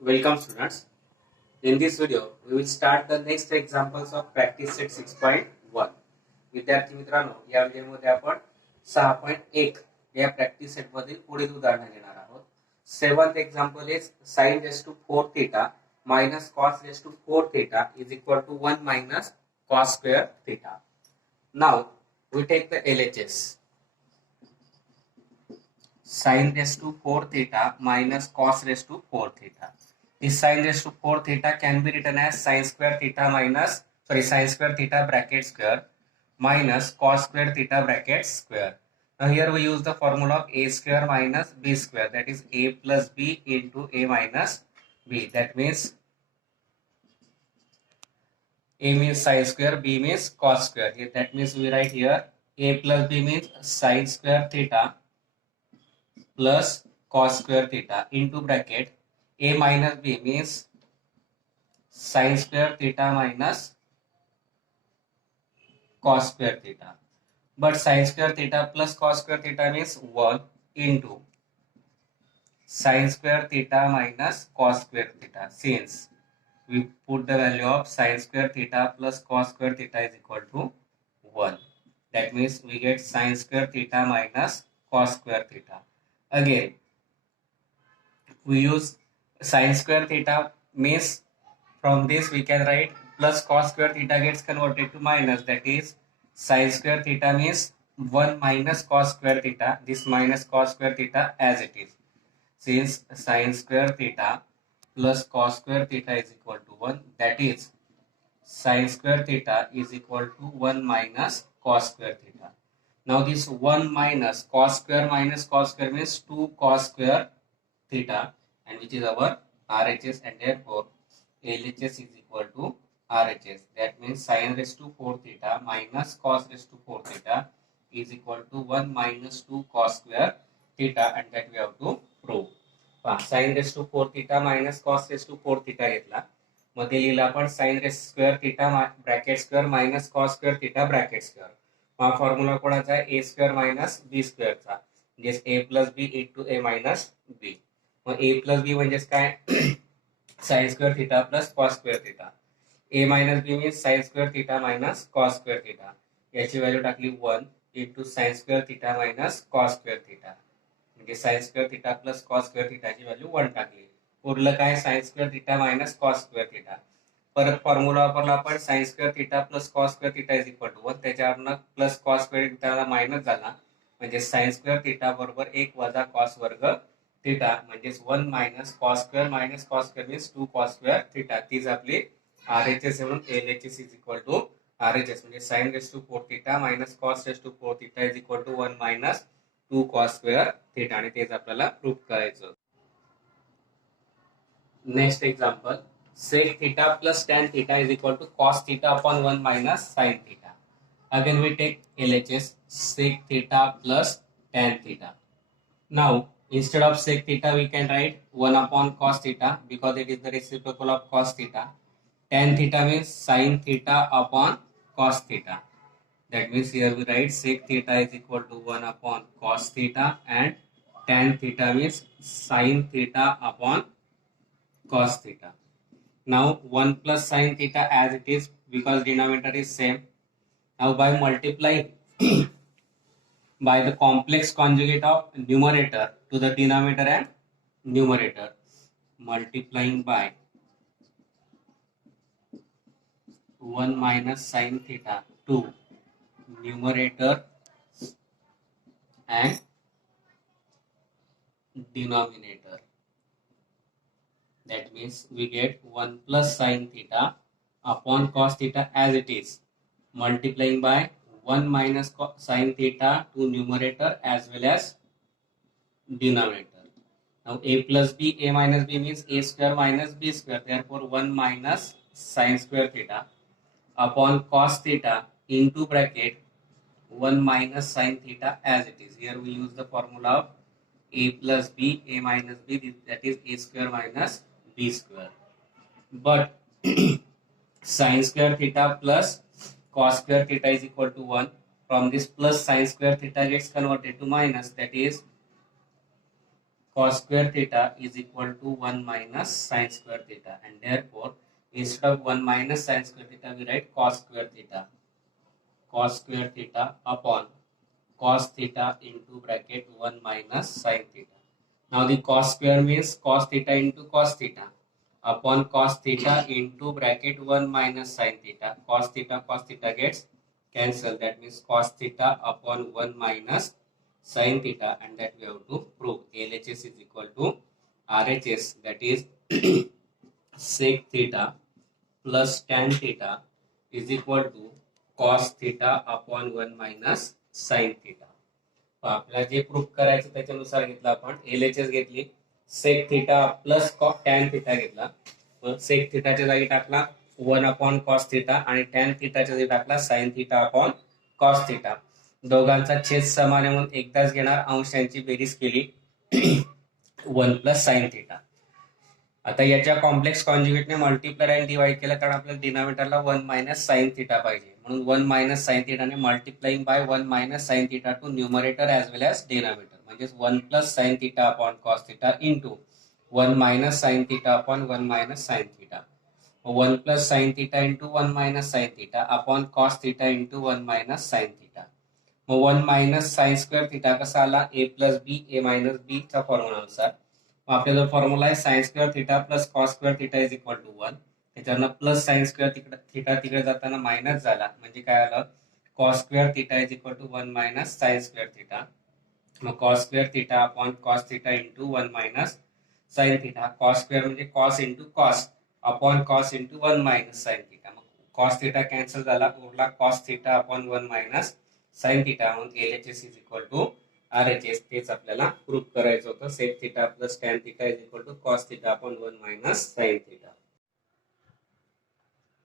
Welcome students. In this video, we will start the next examples of practice set 6.1. विद्यार्थी मित्रांनो, या व्हिडिओमध्ये आपण 6.1 या प्रॅक्टिस सेट मधील पुढील उदाहरण घेणार आहोत. 7th example is sin raised to 4 theta minus cos raised to 4 theta is equal to 1 minus cos square theta. Now we take the LHS. Sin raised to 4 theta minus cos raised to 4 theta. This sin raised to 4 theta can be written as sin square theta sin square theta bracket square minus cos square theta bracket square. Now here we use the formula of a square minus b square, that is a plus b into a minus b. That means a means sin square, b means cos square. That means we write here a plus b means sin square theta plus cos square theta into bracket a minus b means sin square theta minus cos square theta. But sin square theta plus cos square theta means 1 into sin square theta minus cos square theta. Since we put the value of sin square theta plus cos square theta is equal to 1. That means we get sin square theta minus cos square theta. Again, we use sin square theta means from this we can write plus cos square theta gets converted to minus, that is sin square theta means 1 minus cos square theta, this minus cos square theta as it is. Since sin square theta plus cos square theta is equal to 1, that is sin square theta is equal to 1 minus cos square theta. Now this 1 minus cos square means 2 cos square theta, and which is our RHS, and therefore LHS is equal to RHS. That means sin raised to 4 theta minus cos raised to 4 theta is equal to 1 minus 2 cos square theta, and that we have to prove. Sin raised to 4 theta minus cos raised to 4 theta घेतला, मध्ये लिहिला आपण sin raised square theta bracket square minus cos square theta bracket square. हा formula कोणाचा आहे? a square minus b स्क्वेअरचा, म्हणजे a plus b into a minus b. Mug a plus b म्हणजेच काय? sin square theta plus cos square theta. a minus b means sin square theta minus cos square theta. याची value टाकली 1 into sin square theta minus cos square theta, म्हणजे sin square theta plus cos square थीटाची value 1 टाकली. उरलं काय? sin square theta minus cos square theta. परत formula वापरला आपण sin square theta plus cos square theta is equal to 1. त्याच्यावरनं plus cos square theta minus झाला, म्हणजे sin स्क्वेअर थीटा बरोबर 1 वजा cos वर्ग थीटा, म्हणजेच 1 minus cos square minus cos square means 2 cos square theta. तीच आपली RHS म्हणून LHS is equal to RHS, म्हणजे sin raise to 4 theta minus cos raise to 4 theta is equal to 1 minus 2 cos square theta, आणि तेच आपल्याला proof करायचं. Next example, sec theta plus tan theta is equal to cos theta upon 1 minus sin theta. Again we take LHS, sec theta plus tan theta. Now instead of sec theta we can write 1 upon cos theta because it is the reciprocal of cos theta. Tan theta means sin theta upon cos theta. That means here we write sec theta is equal to 1 upon cos theta, and tan theta means sin theta upon cos theta. Now 1 plus sin theta as it is because denominator is same. Now by multiplying by the complex conjugate of numerator to the denominator and numerator, multiplying by 1 minus sin theta to numerator and denominator. That means we get 1 plus sin theta upon cos theta as it is, multiplying by 1 minus sin theta to numerator as well as denominator. Now a plus b, a minus b means a square minus b square. Therefore 1 minus sin square theta upon cos theta into bracket 1 minus sin theta as it is. Here we use the formula of a plus b, a minus b, that is a square minus b square. But sin square theta plus cos square theta is equal to 1. From this plus sin square theta gets converted to minus, that is cos square theta is equal to 1 minus sin square theta, and therefore instead of 1 minus sin square theta we write cos square theta upon cos theta into bracket 1 minus sin theta. Now the cos square means cos theta into cos theta upon cos theta into bracket 1 minus sin theta. Cos theta gets cancelled. That means cos theta upon 1 minus sin theta, and that we have to prove. LHS is equal to RHS, that is sec theta plus tan theta is equal to cos theta upon 1 minus sin theta. आपल्याला जे proof करायचं त्याच्यानुसार घेतलं आपण LHS घेतली, sec theta plus tan theta घेतला, sec थिटाच्या जागी टाकला 1 अपॉन कॉस थिटा आणि टॅन थिटाच्या जागी टाकला sine theta upon cos theta. दोघांचा छेद समान आहे म्हणून एकदाच घेणार, अंशांची बेरीज केली 1 प्लस साइन थिटा. आता याच्या कॉम्प्लेक्स कॉन्जुगेटने मल्टिप्लाय आणि डिवाइड केलं कारण आपल्याला डिनॉमिनेटरला 1 मायनस साइन थिटा पाहिजे, म्हणून 1 मायनस साइन थिटाने multiplying by 1 minus sine theta to numerator as well as denominator, म्हणजे 1 plus sine theta upon cos theta into 1 minus sine theta upon 1 minus sine theta. 1 plus sine theta into 1 minus sine theta upon cos theta into 1 minus sine theta. मग 1 minus sine square थिटा कसा आला, A plus B A minus B च्या फॉर्म्युलानुसार. आपल्याला formula आहे sine square theta plus cos square theta is equal to 1. त्याच्यानं plus sign square theta तिकडे जाताना मायनस झाला, म्हणजे काय आलं, cos square theta is equal to 1 minus sine square theta. मग cos square theta upon cos theta into 1 minus sine theta. Cos square म्हणजे cos into cos upon cos into 1 minus sine theta. मग cos theta cancel झाला, उरला cos theta upon 1 minus sine theta, म्हणून LHS is equal to RHS. तेच आपल्याला proof करायचं होतं. Sec theta plus tan theta is equal to cos theta upon 1 minus sine theta.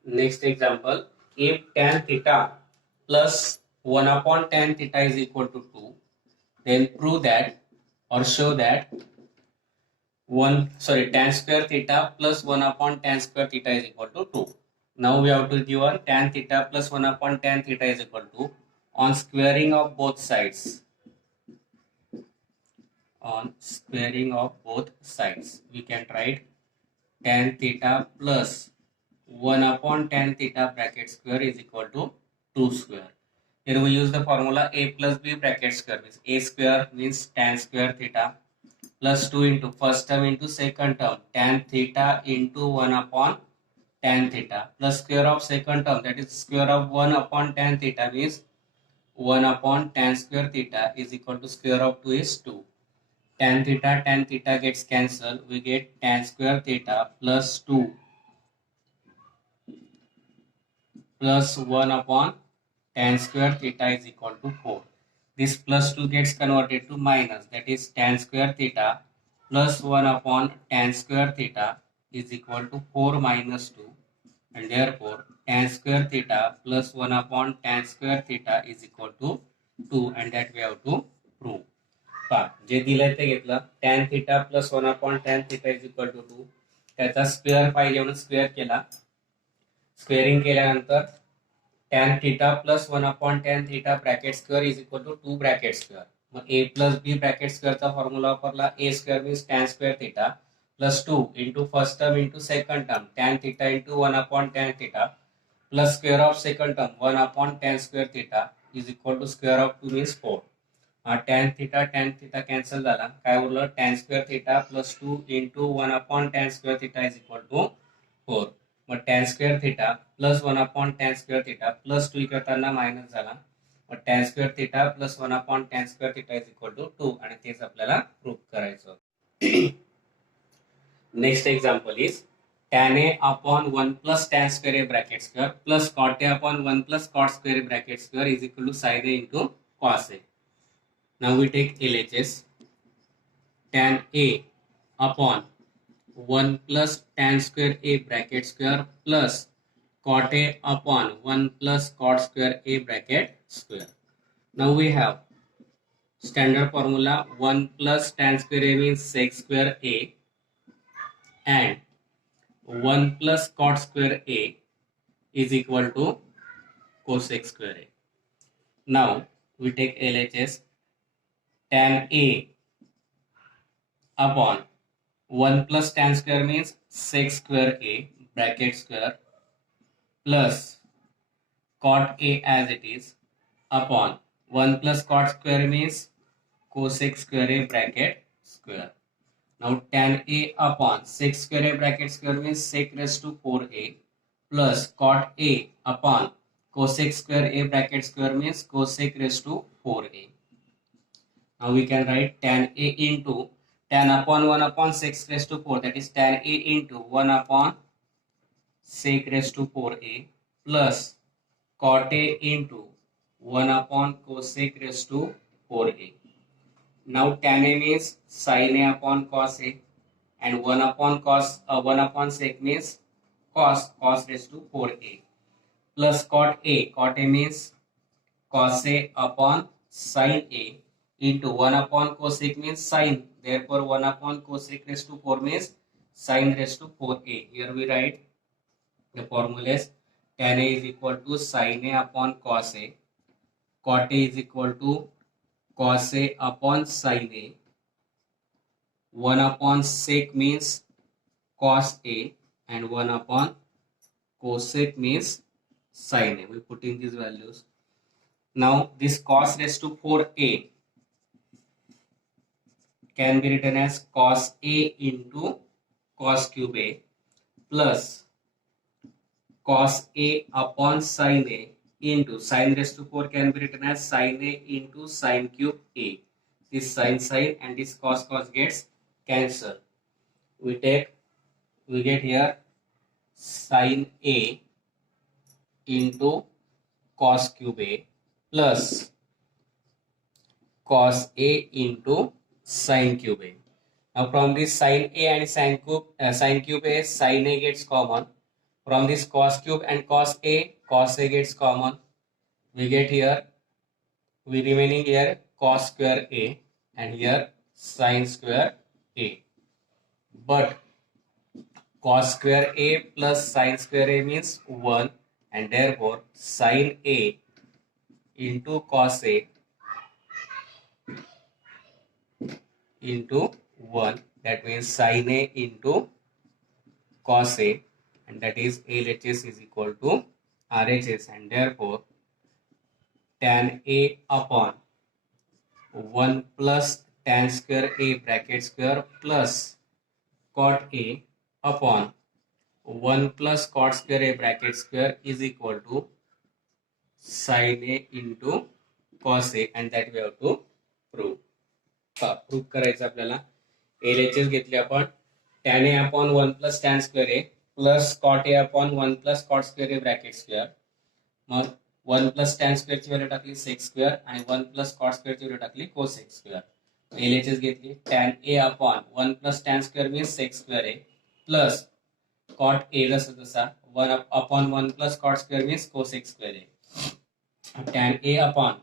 Next example, if tan theta plus 1 upon tan theta is equal to 2, then prove that or show that tan square theta plus 1 upon tan square theta is equal to 2. Now we have to give tan theta plus 1 upon tan theta is equal to, on squaring of both sides, we can write tan theta plus 1 upon tan theta bracket square is equal to 2 square. Here we use the formula a plus b bracket square, means a square means tan square theta plus 2 into first term into second term tan theta into 1 upon tan theta plus square of second term, that is square of 1 upon tan theta, means 1 upon tan square theta is equal to square of 2 is 2. Tan theta gets cancelled, we get tan square theta plus 2 plus 1 upon tan square theta is equal to 4. This plus 2 gets converted to minus, that is tan square theta plus 1 upon tan square theta is equal to 4 minus 2, and therefore tan square theta plus 1 upon tan square theta is equal to 2, and that we have to prove. जे दिलंय ते घेतलं, tan theta plus 1 upon tan theta is equal to 2, त्याचा square पाहिजे म्हणून square केला. Squaring केल्यानंतर tan theta plus 1 upon tan theta bracket square is equal to 2 bracket square. Mug a plus b bracket square चा formula वापरला. a square means tan square theta plus 2 into first term into second term tan theta into 1 upon tan theta plus square of second term 1 upon tan square theta is equal to square of 2 means 4. tan theta cancel झाला, काय उरलं, tan square theta plus 2 into 1 upon tan square theta is equal to 4. Mug tan square theta plus 1 upon tan square theta plus 2 करताना minus झाला, मग tan square theta plus 1 upon tan square theta is equal to 2, आणि तेच आपल्याला proof करायचं. Next example is tan a upon 1 plus tan square a bracket square plus cot a upon 1 plus cot square a bracket square is equal to sin a into cos a. Now we take LHS. Tan a upon 1 plus tan square a bracket square plus cot a upon 1 plus cot square a bracket square. Now we have standard formula 1 plus tan square a means sec square a and 1 plus cot square a is equal to cosec square a. Now we take LHS. Tan a upon 1 plus tan square means sec square a bracket square plus cot a as it is upon 1 plus cot square means cosec square a bracket square. Now tan a upon sec square a bracket square means sec raised to 4a plus cot a upon cosec square a bracket square means cosec raised to 4a. Now we can write tan a into tan upon 1 upon sec raised to 4, that is tan a into 1 upon sec raised to 4a plus cot a into 1 upon cosec raised to 4a. Now tan a means sin a upon cos a and 1 upon 1 upon sec means cos raised to 4a plus cot a means cos a upon sin a into 1 upon cosec means sin, therefore 1 upon cosec raised to 4 means sin raised to 4a. Here we write the formula is tan a is equal to sin a upon cos a, cot a is equal to cos a upon sin a, 1 upon sec means cos a and 1 upon cosec means sin a. We put in these values. Now this cos raised to 4a can be written as cos a into cos cube a plus cos a upon sin a into sin raised to 4 can be written as sin a into sin cube a. This sin and this cos gets cancelled. We get here sin a into cos cube a plus cos a into sin cube a. Now from this sin a and sin cube a, sin a gets common. From this cos cube and cos a gets common. We get here, we remaining here cos square a and here sin square a. But cos square a plus sin square a means 1 and therefore sin a into cos a into 1, that means sin a into cos a, and that is LHS is equal to RHS, and therefore tan a upon 1 plus tan square a bracket square plus cot a upon 1 plus cot square a bracket square is equal to sin a into cos a, and that we have to prove. Proof करायचं आपल्याला. LHS घेतली आपण tan a upon 1 plus tan square a plus cot a upon 1 plus cot square a bracket square. Mug 1 plus tan square ची value टाकली sec square आणि 1 plus cot square ची value टाकली cosec square. LHS घेतली tan a upon 1 plus tan square means sec square a plus cot a जसा तसा 1 upon 1 plus cot square means cosec square a. tan a upon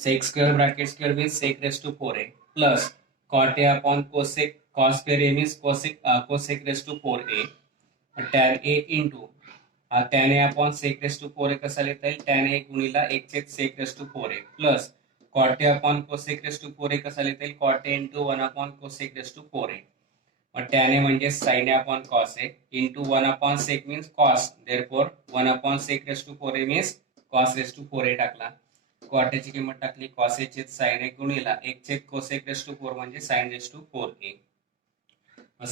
sec square bracket square means sec raised to 4a plus cot a upon cosec cos square a means cosec raised to 4a. tan a into tan a upon sec raised to 4a कसा लिहिता येईल, tan a गुणिला 1 छेद sec raised to 4a plus cot a upon cosec raised to 4a कसा लिहिता येईल, cot a into 1 upon cosec raised to 4a. Mug tan a म्हणजे sin a upon cos a into 1 upon sec means cos, therefore 1 upon sec raised to 4a means cos raised to 4a टाकला. cot ची किंमत टाकली cos a छेद sin a गुणिला 1 छेद cosec raised to 4 म्हणजे sin raised to 4a.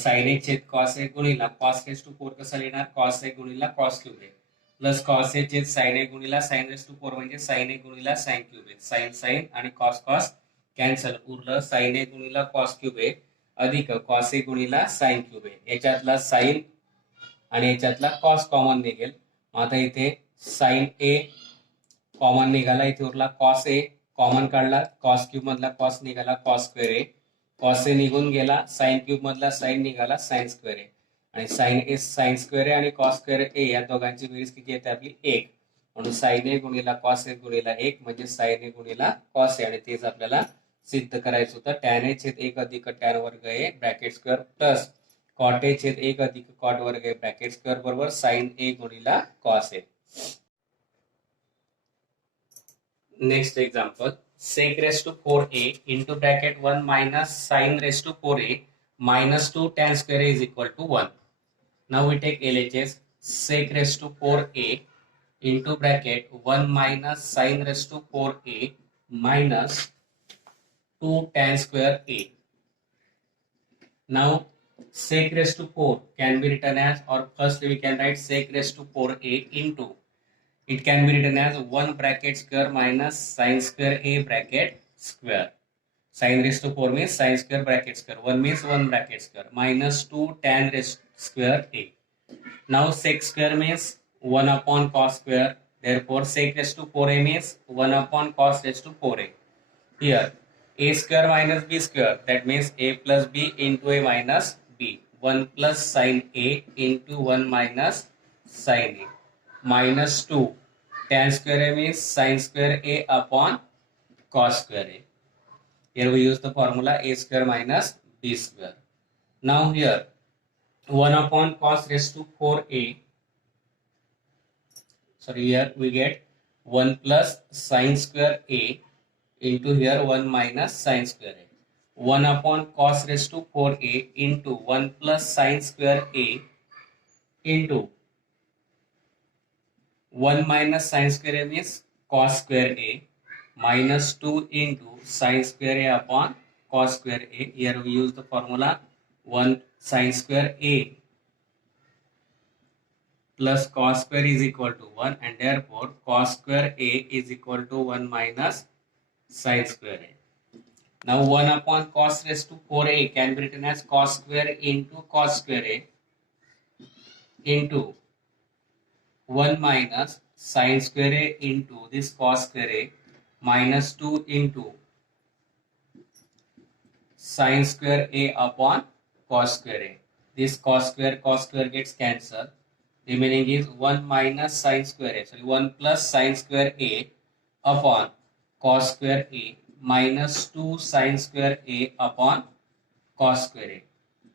sin a छेद cos a गुणिला cos raised to 4 कसा लिहिणार, cos a गुणिला cos cube a plus cos a छेद sin a गुणिला sin raised to 4 म्हणजे sin a गुणिला sin cube a. sin आणि cos cancel, उरलं sin a गुणिला cos cube a अधिक cos a गुणिला sin cube a. याच्यातला sin आणि याच्यातला cos common निघेल. आता इथे sin a कॉमन निघाला, इथे उरला cos a कॉमन काढला, cos क्यूब मधला cos निघाला cos square a, cos a निघून गेला, sin क्यूब मधला sin निघाला sin square a, आणि sin square a आणि cos square a या दोघांची बेरीज किती येते आपली 1, म्हणून sin a गुणिला cos a गुणिला 1 म्हणजे sin a गुणिला cos a, आणि तेच आपल्याला सिद्ध करायचं होतं. tan a छेद 1 अधिक tan वर्ग a bracket square plus cot a छेद 1 अधिक cot वर्ग a ब्रॅकेट स्क्वेअर बरोबर sin a गुणिला cos a. Next example, sec raised to 4a into bracket 1 minus sin raised to 4a minus 2 tan square a is equal to 1. Now we take LHS, sec raised to 4a into bracket 1 minus sin raised to 4a minus 2 tan square a. Now sec raised to 4 can be written as, or first we can write sec raised to 4a into, it can be written as 1 bracket square minus sin square a bracket square. Sin raised to 4 means sin square bracket square. 1 means 1 bracket square. Minus 2 tan raised square a. Now sec square means 1 upon cos square. Therefore sec raised to 4a means 1 upon cos raised to 4a. Here a square minus b square, that means a plus b into a minus b. 1 plus sin a into 1 minus sin a. Minus 2 tan square a means sin square a upon cos square a. Here we use the formula a square minus b square. Now here 1 upon cos raised to 4a. Sorry, here we get 1 plus sin square a into here 1 minus sin square a. 1 upon cos raised to 4a into 1 plus sin square a into 1 minus sin square a means cos square a minus 2 into sin square a upon cos square a. Here we use the formula 1 sin square a plus cos square is equal to 1, and therefore cos square a is equal to 1 minus sin square a. Now 1 upon cos raised to 4a can be written as cos square into cos square a into 1 minus sin square a into this cos square a minus 2 into sin square a upon cos square a. This cos square gets cancelled. Remaining is 1 minus sin square a, sorry 1 plus sin square a upon cos square a minus 2 sin square a upon cos square a.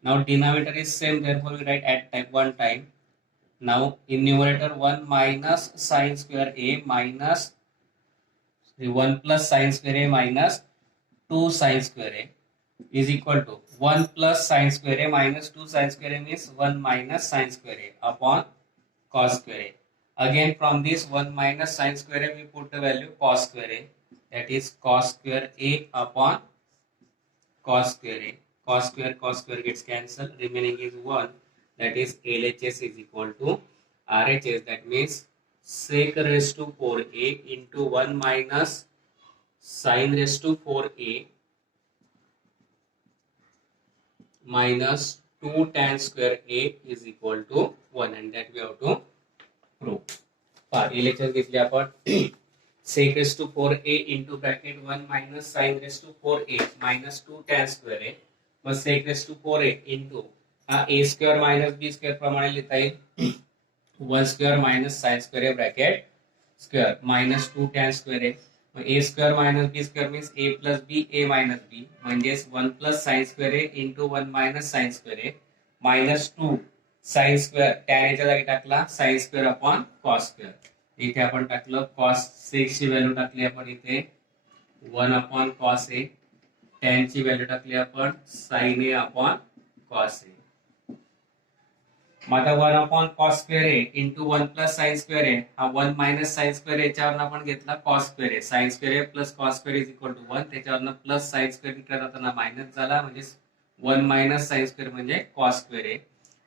Now denominator is same, therefore we write at type one time. Now in numerator 1 minus sin square a minus 1 plus sin square a minus 2 sin square a is equal to 1 plus sin square a minus 2 sin square a means 1 minus sin square a upon cos square a. Again from this 1 minus sin square a we put the value cos square a, that is cos square a upon cos square a. Cos square gets cancelled. Remaining is 1, that is LHS is equal to RHS, that means sec raised to 4a into 1 minus sin raised to 4a minus 2 tan square a is equal to 1, and that we have to prove. LHS घेतली आपण sec raised to 4a into bracket 1 minus sin raised to 4a minus 2 tan square a, mug sec raised to 4a into a square minus b square प्रमाणे लिहिता येईल 1 square minus sin square a bracket square minus 2 tan square a. a square minus b square means a plus b a minus b, म्हणजेच 1 plus sin square a into 1 minus sin square a minus 2 sin square, tan याच्या जागी टाकला sin square upon cos square. इथे आपण टाकलं cos 6 ची value टाकली आपण इथे 1 upon cos a, tan ची व्हॅल्यू टाकली आपण sin a upon cos a. मग आता 1 upon cos square a into 1 plus sin square a, हा 1 minus sin square a याच्यावरून आपण घेतला cos square a, sin square a plus cos square is equal to 1, त्याच्यावरून plus sin square इकडे जाताना minus झाला, म्हणजे 1 minus sin square म्हणजे cos square a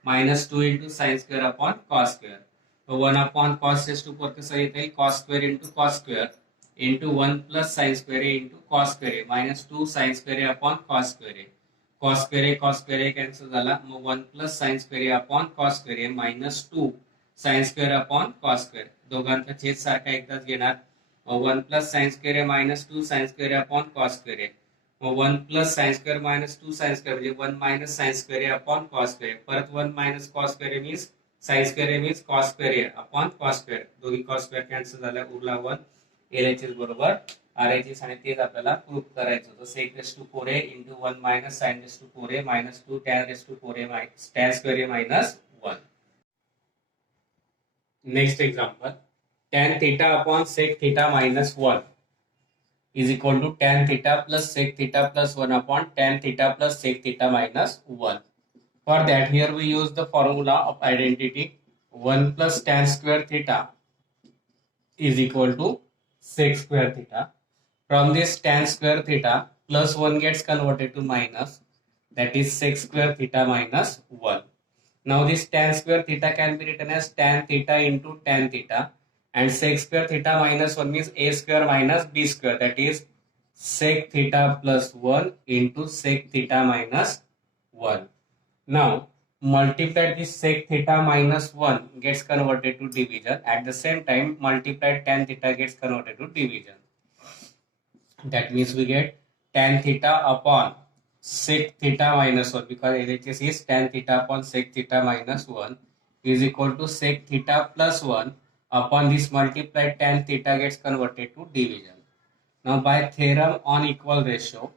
minus 2 into sin square upon cos square. So 1 upon cos raised to 4 कसं येत आहे cos square into cos square into 1 plus sin square a into cos square a minus 2 sin square a upon cos square a. cos square a cancel झाला, मग 1 plus sin square a upon cos square a minus 2 sin square upon cos square. दोघांचा छेद सारखा एकदाच घेणार, मग 1 plus sin square a minus 2 sin square a upon cos square a. Mug 1 plus sin square minus 2 sin square म्हणजे 1 minus sin square a upon cos square. परत 1 minus cos square a means sin square a means cos square a upon cos square. दोघी cos square cancel झाल्या, Urla 1. LHS बरोबर RHS, आणि तेच आपल्याला proof करायचं होतं. sec raised to 4a into 1 minus sin raised to 4a minus 2 tan raised to 4a tan square a minus 1. Next example, tan theta upon sec theta minus 1 is equal to tan theta plus sec theta plus 1 upon tan theta plus sec theta minus 1. For that, here we use the formula of identity. 1 plus tan square theta is equal to sec square theta. From this tan square theta, plus 1 gets converted to minus, that is sec square theta minus 1. Now this tan square theta can be written as tan theta into tan theta, and sec square theta minus 1 means a square minus b square, that is sec theta plus 1 into sec theta minus 1. Now multiply this sec theta minus 1 gets converted to division. At the same time, multiply tan theta gets converted to division. That means we get tan theta upon sec theta minus 1, because LHS is tan theta upon sec theta minus 1 is equal to sec theta plus 1 upon this multiplied tan theta gets converted to division. Now by theorem on equal ratio,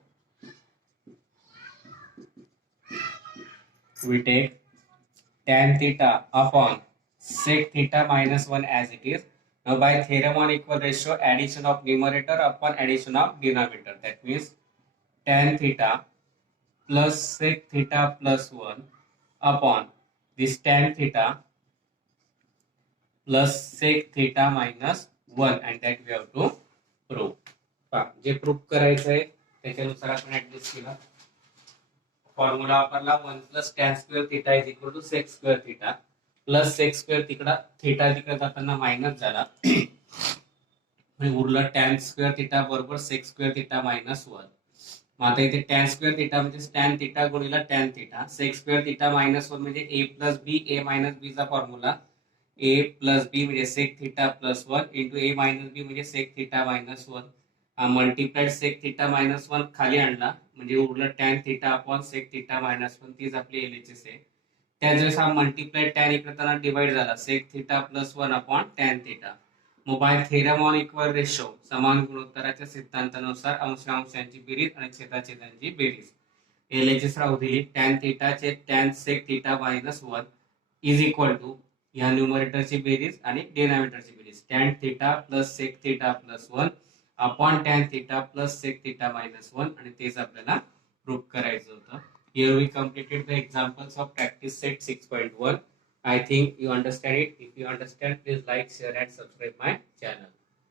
we take tan theta upon sec theta minus 1 as it is. Now by theorem on equal ratio, addition of numerator upon addition of denominator, that means tan theta plus sec theta plus 1 upon this tan theta plus sec theta minus 1, and that we have to prove. जे proof करायचं आहे त्याच्यानुसार आपण adjust केला. Formula वापरला 1 plus tan square theta is equal to sec square theta plus sec square तिकडा theta तिकडे जाताना मायनस झाला म्हणजे उरला टॅन स्क्वेअर थिटा बरोबर सेक स्क्वेअर थिटा मायनस 1. मग आता इथे टॅन स्क्वेअर थिटा म्हणजे टॅन थिटा गुणिला tan theta, sec square theta minus 1 म्हणजे A plus B, A minus B चा फॉर्म्युला ए प्लस बी म्हणजे sec theta plus 1 into A minus B म्हणजे sec theta minus 1. Multiplied sec theta minus 1 खाली आणला म्हणजे उरलं tan theta upon sec theta minus 1, तीच आपली एलएचएस आहे. त्यावेळेस हा मल्टिप्लाइड टॅन इकडे त्यांना डिवाइड झाला sec theta plus 1 upon tan theta. मग by theorem on equal ratio, समान गुणोत्तराच्या सिद्धांतानुसार अंशांची बेरीज आणि छेदाछेदांची बेरीज, एलएचएस राहू दिली. टॅन थिटाचे tan sec theta minus 1 is equal to ह्या न्यूमरेटरची बेरीज आणि डिनॉमिनेटरची बेरीज, tan theta plus sec theta plus 1 upon tan theta plus sec theta minus 1, आणि तेच आपल्याला प्रूफ करायचं होतं. Here we completed the examples of practice set 6.1. I think you understand it. If you understand, please like, share and subscribe my channel.